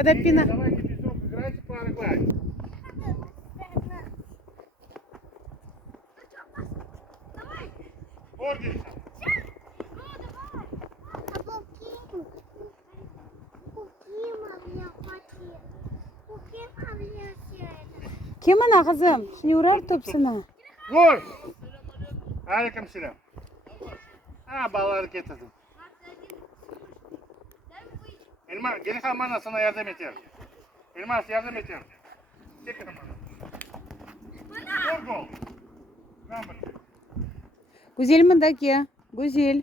Когда пина... Давайте песок играйте, пара гладь. Орги. Kim ana kızım? Şimdi uğrar topsuna. Vur. Aleyküm selam. Ha bağlar getirdim. Elmas geri kalan bana sana yardım edeceğim. Elmas yardım edeceğim. Çek bana. Vur gol. Lan bak. Güzel mi dak ya? Güzel.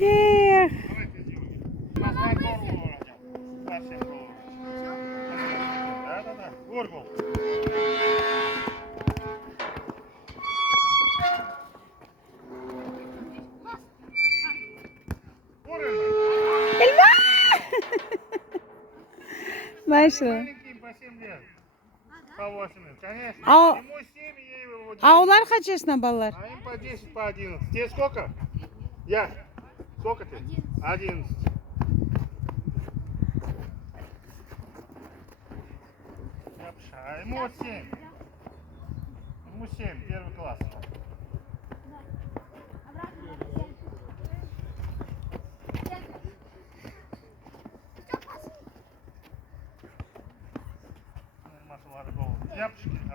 Эх. Да. Vur gol. Vur Elmas. Маша. Маленький по 7 лет. По 8 лет, конечно. А- Ему 7, ей его 10. А ular kaç yaşında ballar? А им по 10, по 11. Тебе сколько? Я. Сколько ты? 11. А ему вот 7. Ему 7, первый класс. Машалар голову. Япушки.